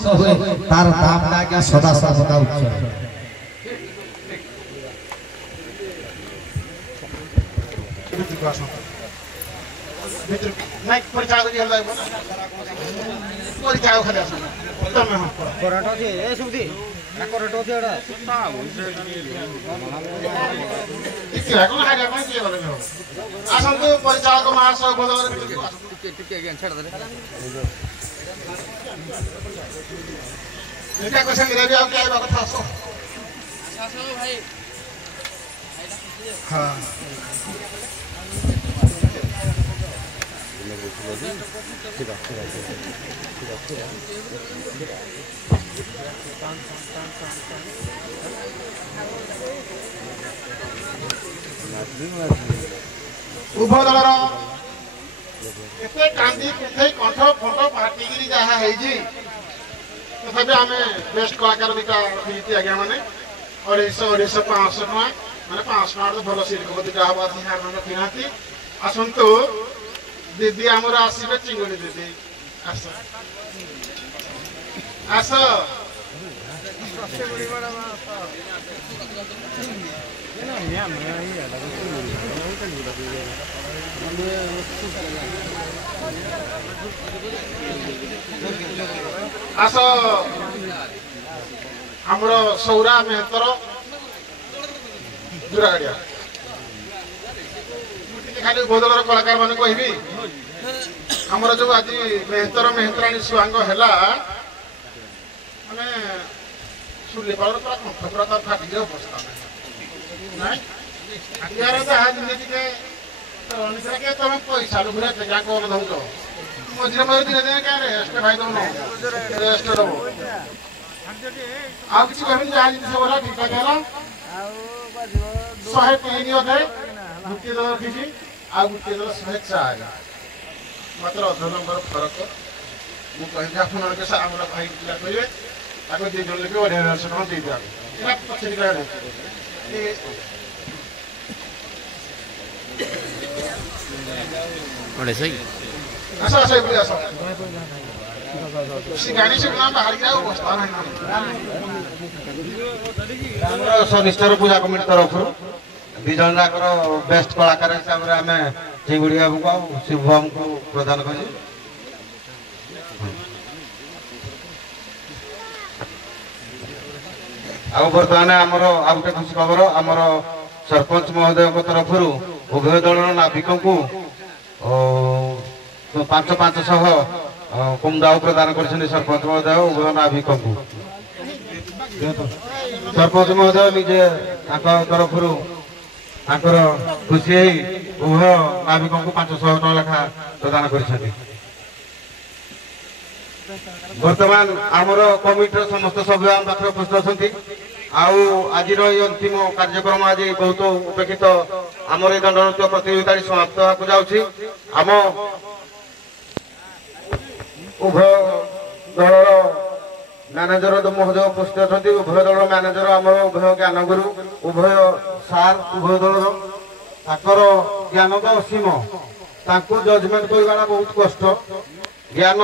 तार दाम आज्ञा सदा सर्वदा उच्च आसतु परिचालक महाशय क्या क्वेश्चन मेरे आप क्या बात था सो भाई हां उभय दलर एते कांदी कुथै कंठ फंट पार्टीगिरी जहा हेजी तथापि आम बेस्ट कलाकार दुटा रखी आज्ञा मैंने 250 500 टका मैंने 500 टका तो भल सिल्क दिटा हम रखी ना आसतु दीदी आमर आसवे चिंगुड़ी दीदी आस आस आस आमर सौरा मेहतर दुरागाड़िया खाली बदलर कलाकार मान कहि आमर जो आज मेहतर मेहतराणी सुआंग है माने सुलीपाल पूरा कंठ पूरा तार फाटी अवस्था ना जहाँ जिंदगी के तुम पैसा लुभे क्या कौन दौच मझे मझे दिन दिन क्या रेस्ट भाई दौन रेस्ट दब आ कि कहनी जहाँ जिन गला ठीक ठाक है 103 अधे गोटे दल रखी आ गोटे दल 104 मात्र अध नंबर फरक मुझे आपन आम भाई पिला कहे ताको दी जन लगे 250 टका दे दिया पछे आसा आसा आसा गाड़ी से बाहर गया अवस्था सनिष्ठर पूजा कमिटी तरफ दी जन जाकर बेस्ट कलाकार हिसाब से आम चिंगुड़ी बाबू को शिवम को प्रदान कर बर्तमान आमर आ गए खुशी खबर आमर सरपंच महोदय तरफ उभय दल नाविकों को 500 कुमदाव प्रदान कर सरपंच महोदय उभय नाविकों को सरपंच महोदय निजे तरफ खुशी उभय नाविकों को 500 टका लेखा प्रदान कर बर्तमान आमर कमिटर समस्त सभ्य आम पाखे उपस्थित अच्छा आज अंतिम कार्यक्रम आज बहुत उपेक्षित आमर ये दंडनृत्य प्रतियोगिता समाप्त होगा जाऊँगी आम उभय दल मैनेजर महोदय उपस्थित अच्छा उभय दल मैनेजर आमर उभय ज्ञानगुरु उभय सार उभय दल ज्ञान तो असीम जजमेंट करवा बहुत कष्ट ज्ञान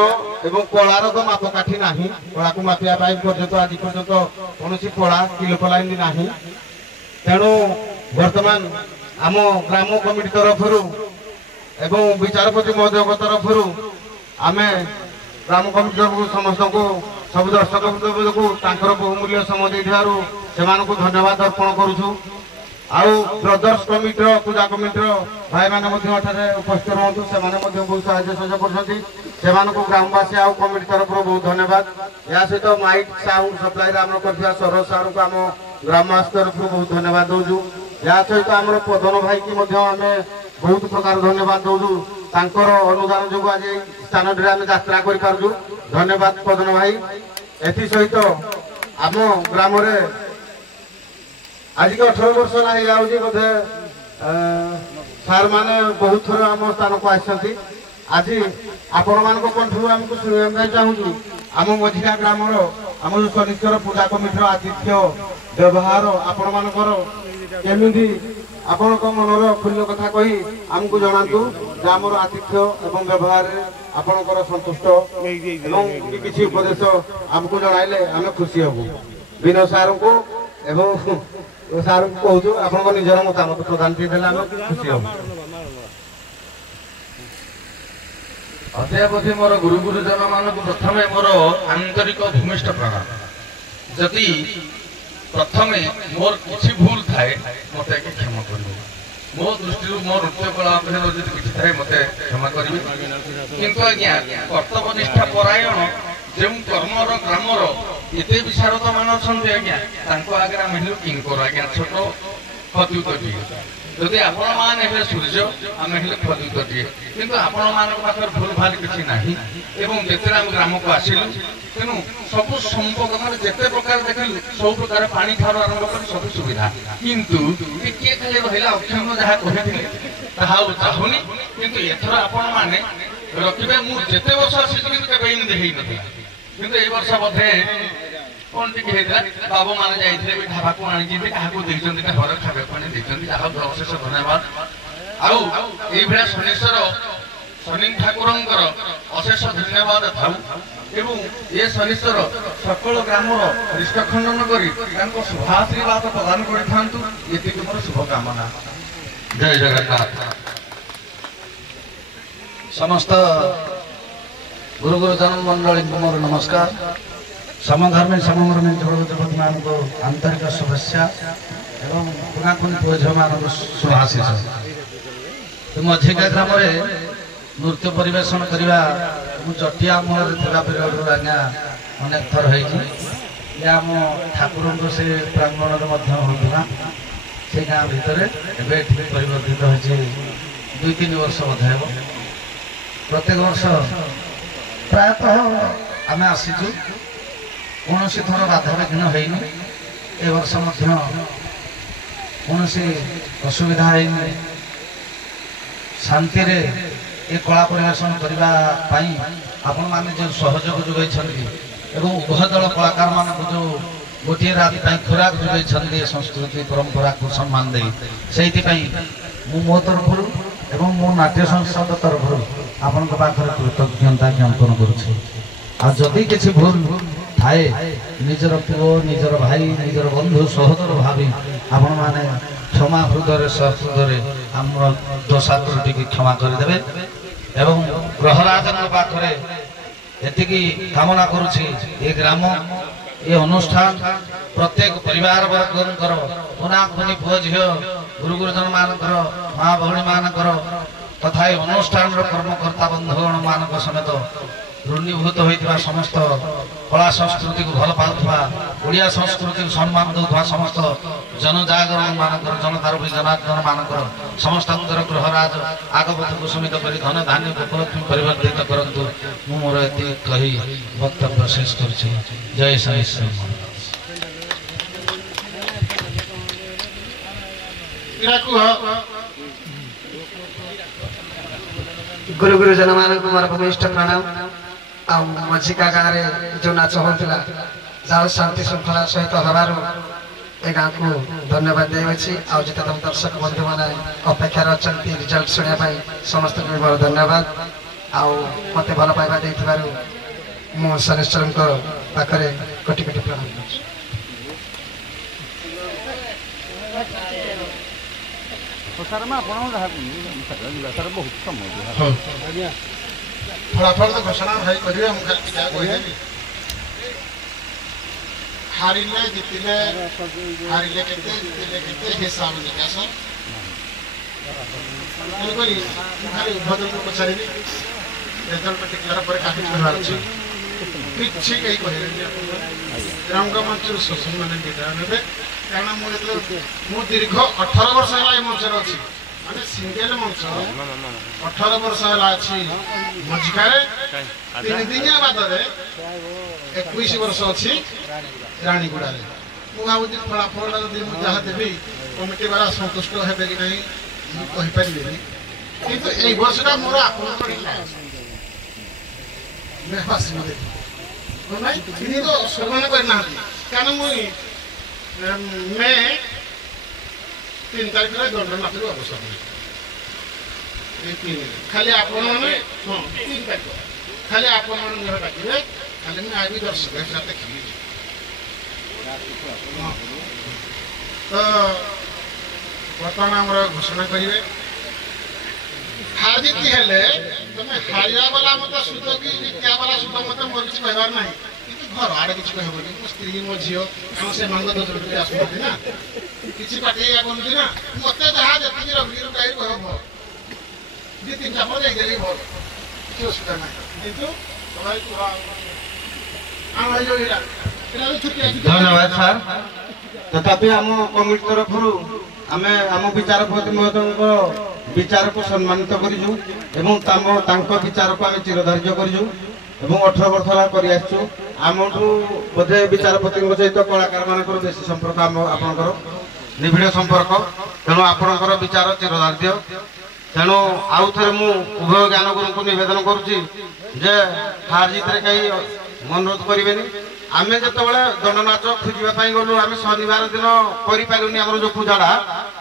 एवं कलार तो मापकाठी ना कला को मापिया पर्यंत आज पर्यंत कौन कला किलोपलाइन ना तेणु बर्तमान आम ग्राम कमिटी तरफ एवं विचारपति महोदय तरफ आम ग्राम कमिटी तरफ समस्त को सब दर्शक को बहुमूल्य समय से धन्यवाद अर्पण करुछु आउ ब्रदर्स कमिटी पूजा कमिटी भाई मैंने उपस्थित रहतु से बहुत साहय सहयोग कर ग्रामवासी आउ कमिटी तरफ बहुत धन्यवाद या सहित माइक साउंड सप्लाई कर सरोज सार को आम ग्रामवासी तरफ बहुत धन्यवाद दौचु या सहित आम पदन भाई की आम बहुत प्रकार धन्यवाद दौचु अनुदान जो आज स्थान यात्रा कर धन्यवाद पदन भाई एथि सहित आम ग्राम आज के 18 वर्ष लगे बोधे सार मैंने बहुत थर आम स्थान को आसती आज आपण मान कंठू आमको शुणा चाहूँ आम मझिया ग्राम आम शनिश्चर पूजा कमिटी आतिथ्य व्यवहार आपण मानकर केमी ଆପଣଙ୍କ ମନର ଅଖୁଲ୍ୟ କଥା କହି ଆମକୁ ଜଣାନ୍ତୁ ଯେ ଆମର ଆତିଥ୍ୟ ଏବଂ ବ୍ୟବହାରରେ ଆପଣଙ୍କର ସନ୍ତୁଷ୍ଟ ଏବଂ କିଛି ଉପଦେଶ ଆମକୁ ଜଣାଇଲେ ଆମେ ଖୁସି ହେବୁ। ବିନୟ ସାର୍ଙ୍କୁ ଏବଂ ସାର୍ଙ୍କୁ କହୁଛୁ ଆପଣଙ୍କ ନିଜର ମତାମତ ପ୍ରଦାନ ଦେଲେ ଆମେ ଖୁସି ହେବୁ। ଅଧ୍ୟାପତି ମୋର ଗୁରୁ ଗୁରୁଜନ ମାନଙ୍କୁ ପ୍ରଥମେ ମୋର ଆନ୍ତରିକ ଭୂମିଷ୍ଠ ପ୍ରଣାମ। ଯଦି ପ୍ରଥମେ ମୋର କିଛି ଭୁଲ ଥାଏ ମୋତେ କ୍ଷମା କରିବେ। ମୋ ଦୃଷ୍ଟିରୁ ମୋ ନୃତ୍ୟ କଳା ଉପରେ ଯଦି କିଛି ଥାଏ ମୋତେ କ୍ଷମା କରିବେ। କିନ୍ତୁ ଆଜ୍ଞା କର୍ତ୍ତବ୍ୟନିଷ୍ଠା ପରାୟଣ ଯେଉଁ କର୍ମର ଗ୍ରାମର ଏତେ ବିଶାରଦ ମାନ ଅଛନ୍ତି ଆଜ୍ଞା ତାଙ୍କ ଆଗରେ ଆମେ ହେଲୁ କିଙ୍କର ଆଜ୍ଞା ଛୋଟ ଖଦ୍ୟୁତଟିଏ। ଯଦି ଆପଣମାନେ ହେଲେ ସୂର୍ଯ୍ୟ ଆମେ ହେଲେ ଖଦ୍ୟୁତଟିଏ। କିନ୍ତୁ ଆପଣମାନଙ୍କ ପାଖରେ ଭୁଲ ଭାଲ କିଛି ନାହିଁ ଏବଂ ଯେତେବେଳେ ଆମେ ଗ୍ରାମକୁ ଆସିଲୁ ତେଣୁ ସବୁ ସମ୍ପର୍କରେ ଯେତେ ପ୍ରକାର ଦେଖିଲୁ ସବୁ ପ୍ରକାର ପାଣି ଠାରୁ ଆରମ୍ଭ କରି ସବୁ ସୁବିଧା। କିନ୍ତୁ ଟିକିଏ ଖାଲି ରହିଲା ଅକ୍ଷମ ଯାହା କହିଥିଲେ ତାହା ଆଉ ଚାହୁଁନି। କିନ୍ତୁ ଏଥର ଆପଣମାନେ ରଖିବେ। ମୁଁ ଯେତେ ବର୍ଷ ଆସିଛି କିନ୍ତୁ କେବେ ଏମିତି ହେଇନଥିଲା। କିନ୍ତୁ ଏଇ ବର୍ଷ ବୋଧେ କଣ ଟିକେ ହେଇଥିଲା। ବାବୁ ମାନେ ଯାଇଥିଲେ ବି ଢାବାକୁ ଆଣିଛନ୍ତି କାହାକୁ ଦେଇଛନ୍ତି ଘର ଖାଇବାକୁ ଆଣି ଦେଇଛନ୍ତି ଯାହା ଅଶେଷ ଧନ୍ୟବାଦ। ଆଉ ଏଇଭଳିଆ ଶନିଶ୍ୱର ଶନି ଠାକୁରଙ୍କର ଅଶେଷ ଧନ୍ୟବାଦ ଥାଉ ଏବଂ ଏ ଶନିଶ୍ୱର ସକଳ ଗ୍ରାମର ରିଷ୍ଟ ଖଣ୍ଡନ କରି ତାଙ୍କ ଶୁଭାଶୀର୍ବାଦ ପ୍ରଦାନ କରିଥାନ୍ତୁ ଏତିକି ମୋର ଶୁଭକାମନା। ଜୟ ଜଗନ୍ନାଥ। ସମସ୍ତ ଗୁରୁ ଗୁରୁଜନ ମଣ୍ଡଳୀଙ୍କୁ ମୋର ନମସ୍କାର। ସମଧର୍ମୀ ସମମର୍ମୀ ଯୁବକ ଯୁବତୀ ମାନଙ୍କୁ ଆନ୍ତରିକ ଶୁଭେଚ୍ଛା ଏବଂ କୁନାକୁନି ପୁଅ ଝିଅମାନଙ୍କୁ ଶୁଭାଶିଷ। ମଝିକା ଗ୍ରାମରେ ନୃତ୍ୟ ପରିବେଷଣ କରିବା ମୁଁ ଜଟିଆ ମୂଳରେ ଥିବା ପିରିୟଡ଼ରୁ ଆଜ୍ଞା ଅନେକ ଥର ହେଇଛି। ଏହା ଆମ ଠାକୁରଙ୍କ ସେ ପ୍ରାଙ୍ଗଣରେ ମଧ୍ୟ ହେଉଥିଲା ସେ ଗାଁ ଭିତରେ। ଏବେ ଏଠି ପରିବର୍ତ୍ତିତ ହୋଇଛି 2-3 ବର୍ଷ ବୋଧେ ହେବ। ପ୍ରତ୍ୟେକ ବର୍ଷ ପ୍ରାୟତଃ ଆମେ ଆସିଛୁ କୌଣସି ଥର ବାଧାବିଘ୍ନ ହେଇନି। ଏ ବର୍ଷ ମଧ୍ୟ କୌଣସି ଅସୁବିଧା ହେଇନି। ଶାନ୍ତିରେ ଏ କଳା ପରିବେଷଣ କରିବା ପାଇଁ ଆପଣମାନେ ଯେଉଁ ସହଯୋଗ ଯୋଗାଇଛନ୍ତି ଏବଂ ଉଭୟ ଦଳ କଳାକାରମାନଙ୍କୁ ଯେଉଁ ଗୋଟିଏ ରାତି ପାଇଁ ଖୋରାକ ଯୋଗାଇଛନ୍ତି ସଂସ୍କୃତି ପରମ୍ପରାକୁ ସମ୍ମାନ ଦେଇ ସେଇଥିପାଇଁ ମୁଁ ମୋ ତରଫରୁ ଏବଂ ମୋ ନାଟ୍ୟ ସଂସଦ ତରଫରୁ ଆପଣଙ୍କ ପାଖରେ କୃତଜ୍ଞତା ଜ୍ଞାପନ କରୁଛି। ଆଉ ଯଦି କିଛି ଭୁଲ ଥାଏ ନିଜର ପୁଅ ନିଜର ଭାଇ ନିଜର ବନ୍ଧୁ ସହୋଦର ଭାବି ଆପଣମାନେ କ୍ଷମା ହୃଦୟରେ ସହୃଦୟରେ ଆମର ଦୋଷାତ୍ରୁଟିକୁ କ୍ଷମା କରିଦେବେ। ଏବଂ ଗ୍ରହରାଜଙ୍କ ପାଖରେ ଏତିକି କାମନା କରୁଛି ଏ ଗ୍ରାମ ଏ ଅନୁଷ୍ଠାନ ପ୍ରତ୍ୟେକ ପରିବାର ବର୍ଗଙ୍କର କୁନାକୁନି ପୁଅ ଝିଅ ଗୁରୁ ଗୁରୁଜନ ମାନଙ୍କର ମା ଭଉଣୀ ମାନଙ୍କର ତଥା ଏ ଅନୁଷ୍ଠାନର କର୍ମକର୍ତ୍ତା ବନ୍ଧୁଗଣ ମାନଙ୍କ ସମେତ ଋଣୀଭୂତ ହୋଇଥିବା ସମସ୍ତ କଳା ସଂସ୍କୃତିକୁ ଭଲ ପାଉଥିବା ଓଡ଼ିଆ ସଂସ୍କୃତିକୁ ସମ୍ମାନ ଦେଉଥିବା ସମସ୍ତ ଜନଜାଗରଣ ମାନଙ୍କର ଜନତାର ଜନାର୍ଦ୍ଦନ ମାନଙ୍କର ସମସ୍ତଙ୍କର ଗ୍ରହରାଜ ଆଗପଥ କୁସୁମିତ କରି ଧନ ଧାନ୍ୟ ଉପଲବ୍ଧି ପରିବର୍ତ୍ତିତ କରନ୍ତୁ। ମୁଁ ମୋର ଏତିକି କହି ବକ୍ତବ୍ୟ ଶେଷ କରୁଛି। ଜୟ ଶ୍ରୀ गुरु गुरुजन मानक मोर भूमिष्ठ प्रणाम। आ मझिका गाँव में जो नाच होता जाओ शांति श्रृंखला सहित हबार ए गाँव को धन्यवाद देवछि। आ जिते तुम दर्शक बंधु मैंने अपेक्षार अच्छा रिजल्ट शुणा समस्त को बहुत धन्यवाद। आउ मत भल पाइबा देइथिबारु मु शनिश्चर पाखरे कोटि कोटि प्रणाम करछि। फलाफल तो घोषणा भाई करिए हम खाली क्या कहबी हारिले जितिले हारिले केते जितिले केते हिसाब निकास कोई खाली उद्घाटन को पचारिबी रिजल्ट डिक्लेयर पर काफी करवार अछि किछि कहि कहले रंगमंच शोषण माने विदा नेबे कारण मु दीर्घ 18 वर्ष होला ए मंच रे अछि माने सिंगल मंच 18 वर्ष होला अछि मझिकारे 3 दिन बाद रे 21 वर्ष अछि रानीगुड़ा रे मु भाबुती फलाफल जदि मु जहा देबी कमिटी वाला संतुष्ट हेबे कि नहीं मु कहि परिबेनी किंतु ए वर्षटा मोर आपन पड़िला मैं बस मते नहीं इनी तो समान करना कारण मु मैं 3 ତାରିଖରେ ଦଣ୍ଡନାଥରୁ ଅବସର ନେବେ। ଖାଲି ଆପଣମାନେ ହଁ 3 ତାରିଖ ଖାଲି ଆପଣମାନେ ଦେହ ଡାକିବେ, ଖାଲି ମୁଁ ଆଇବି ଦର୍ଶକ ହିସାବରେ ଦେଖିବି। ତ ବର୍ତ୍ତମାନ ଆମର ଘୋଷଣା କରିବେ। ହାରିତି ହେଲେ ତମେ ହାରିବା ବାଲା ମତେ ସୁଧ କି ଜିତିବା ବାଲା ସୁଧ ମତେ ମୋର କିଛି କହିବାର ନାହିଁ, କିନ୍ତୁ ଘର ଆଡ଼େ କିଛି କହିବନି। ମୋ ସ୍ତ୍ରୀ ମୋ ଝିଅ ଆମ ସେମାନଙ୍କ ଦୋଷରେ ଆସୁଛନ୍ତି ନା, କିଛି ପାଠେଇବା କରନ୍ତି ନା। ମତେ ଯାହା ଯେତିକି ରବିରୁ ଗାଈ କହିବ ଭଲ, 2-3 ଚାମଚ ଦେଇଦେଲି ଭଲ, କିଛି ଅସୁବିଧା ନାହିଁ। କିନ୍ତୁ ଧନ୍ୟବାଦ ସାର୍। ତଥାପି ଆମ କମିଟି ତରଫରୁ ଆମେ ଆମ ବିଚାରପତି ମହୋଦୟଙ୍କ ବିଚାରକୁ ସମ୍ମାନିତ କରିଛୁ ଏବଂ ତାଙ୍କ ବିଚାରକୁ ଆମେ ଚିରଧାର୍ଯ୍ୟ କରିଛୁ ଏବଂ 18 ବର୍ଷ ହେଲା କରି ଆସିଛୁ। ଆମଠୁ ବୋଧେ ବିଚାରପତିଙ୍କ ସହିତ କଳାକାରମାନଙ୍କର ବେଶୀ ସମ୍ପର୍କ ଆପଣଙ୍କର ନିବିଡ଼ ସମ୍ପର୍କ, ତେଣୁ ଆପଣଙ୍କର ବିଚାର ଚିରଧାର୍ଯ୍ୟ। ତେଣୁ ଆଉ ଥରେ ମୁଁ ଉଭୟ ଜ୍ଞାନଗୁରୁଙ୍କୁ ନିବେଦନ କରୁଛି ଯେ ହାର ଜିତରେ କେହି ଅନୁରୋଧ କରିବେନି। ଆମେ ଯେତେବେଳେ ଦଣ୍ଡନାଚ ଖୋଜିବା ପାଇଁ ଗଲୁ, ଆମେ ଶନିବାର ଦିନ କରିପାରିଲୁନି ଆମର ଯୋଉ ପୂଜାଟା,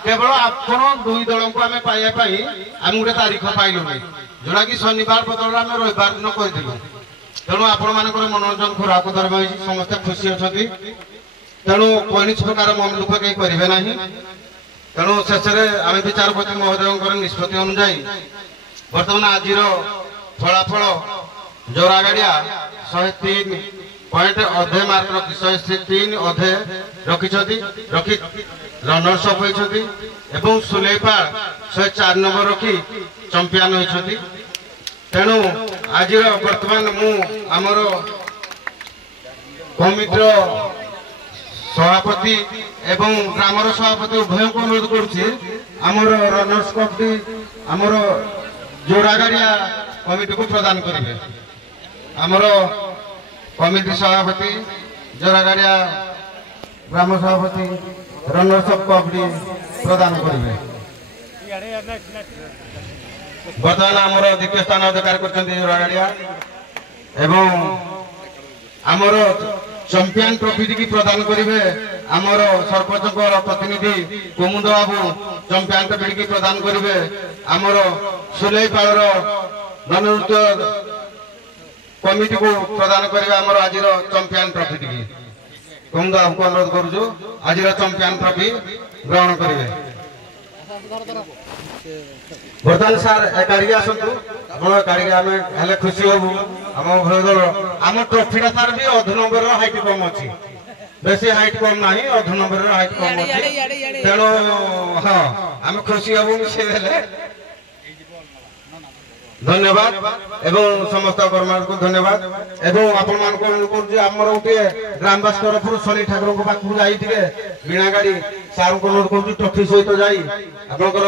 କେବଳ ଆପଣ 2 ଦଳଙ୍କୁ ଆମେ ପାଇବା ପାଇଁ ଆମେ ଗୋଟେ ତାରିଖ ପାଇଲୁନି, ଯୋଉଟାକି ଶନିବାର ବଦଳରେ ଆମେ ରବିବାର ଦିନ କରିଥିଲୁ। ତେଣୁ ଆପଣମାନଙ୍କର ମନୋରଞ୍ଜନ ଖୋରାକ ଧର୍ମ ହେଇଛି, ସମସ୍ତେ ଖୁସି ଅଛନ୍ତି। ତେଣୁ କୌଣସି ପ୍ରକାର ମନ ଦୁଃଖ କେହି କରିବେ ନାହିଁ। ତେଣୁ ଶେଷରେ ଆମେ ବିଚାରପତି ମହୋଦୟଙ୍କର ନିଷ୍ପତ୍ତି ଅନୁଯାୟୀ ବର୍ତ୍ତମାନ ଆଜିର ଫଳାଫଳ ଜୋରାଗାଡ଼ିଆ 103 ଅଧେ ମାର୍କ ରଖି 103 ଅଧେ ରଖିଛନ୍ତି, ରନର୍ସ ଅପ୍ ହୋଇଛନ୍ତି ଏବଂ ସୁଲେଇପାଳ 104 ନମ୍ବର ରଖି ଚମ୍ପିଆନ ହୋଇଛନ୍ତି। ତେଣୁ ଆଜିର ବର୍ତ୍ତମାନ ମୁଁ ଆମର କମିଟିର ସଭାପତି ଏବଂ ଗ୍ରାମର ସଭାପତି ଉଭୟଙ୍କୁ ଅନୁରୋଧ କରୁଛି ଆମର ରନର୍ସ କପ୍ଟି ଆମର ଜୋରାଗାଡ଼ିଆ କମିଟିକୁ ପ୍ରଦାନ କରିବେ। ଆମର କମିଟି ସଭାପତି ଜୋରାଗାଡ଼ିଆ ଗ୍ରାମ ସଭାପତି ରନର୍ସ କପ୍ଟି ପ୍ରଦାନ କରିବେ। ବର୍ତ୍ତମାନ ଆମର ଦ୍ୱିତୀୟ ସ୍ଥାନ ଅଧିକାର କରିଛନ୍ତି ଜୋରାଗାଡ଼ିଆ ଏବଂ ଆମର ଚମ୍ପିଆନ ଟ୍ରଫିଟି ପ୍ରଦାନ କରିବେ ଆମର ସରପଞ୍ଚଙ୍କର ପ୍ରତିନିଧି କୁମୁଦ ବାବୁ। ଚମ୍ପିଆନ ଟ୍ରଫିଟି ପ୍ରଦାନ କରିବେ ଆମର ସୁଲେଇପାଳର ଧନୁର୍ତ୍ୟ କମିଟିକୁ ପ୍ରଦାନ କରିବେ ଆମର ଆଜିର ଚମ୍ପିଆନ ଟ୍ରଫିଟି। କୁମୁଦ ବାବୁଙ୍କୁ ଅନୁରୋଧ କରୁଛୁ ଆଜିର ଚମ୍ପିଆନ ଟ୍ରଫି ଗ୍ରହଣ କରିବେ। ବର୍ତ୍ତମାନ ସାର୍ ଏକାଡ଼ିକି ଆସନ୍ତୁ, ଆପଣ ଏକାଡ଼ିକି ଆମେ ହେଲେ ଖୁସି ହବୁ। ଆମ ଉଭୟ ଦଳ ଆମ ଟ୍ରଫିଟା ସାର୍ ବି ଅଧ ନମ୍ବରର ହାଇଟ୍ କମ୍ ଅଛି, ବେଶୀ ହାଇଟ୍ କମ୍ ନାହିଁ, ଅଧ ନମ୍ବରର ହାଇଟ୍ କମ୍ ଅଛି। ତେଣୁ ହଁ ଆମେ ଖୁସି ହବୁ ମିଶେଇ ଦେଲେ। ଧନ୍ୟବାଦ ଏବଂ ସମସ୍ତ କର୍ମୀମାନଙ୍କୁ ଧନ୍ୟବାଦ ଏବଂ ଆପଣମାନଙ୍କୁ ଅନୁରୋଧ କରୁଛି ଆମର ଗୋଟିଏ ଗ୍ରାମବାସୀ ତରଫରୁ ଶନି ଠାକୁରଙ୍କ ପାଖକୁ ଯାଇ ଟିକେ ବିଣା ଗାଡ଼ି ସାର୍ଙ୍କୁ ଅନୁରୋଧ କରୁଛୁ ଟ୍ରଫି ସହିତ ଯାଇ ଆପଣଙ୍କର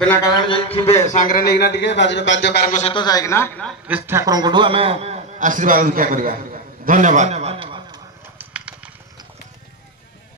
ବିନା କାରଣ ଯଦି ଥିବେ ସାଙ୍ଗରେ ନେଇକିନା ଟିକେ ବାଦ୍ୟକାରଙ୍କ ସହିତ ଯାଇକିନା ଠାକୁରଙ୍କଠୁ ଆମେ ଆଶୀର୍ବାଦ ଭିକ୍ଷା କରିବା। ଧନ୍ୟବାଦ।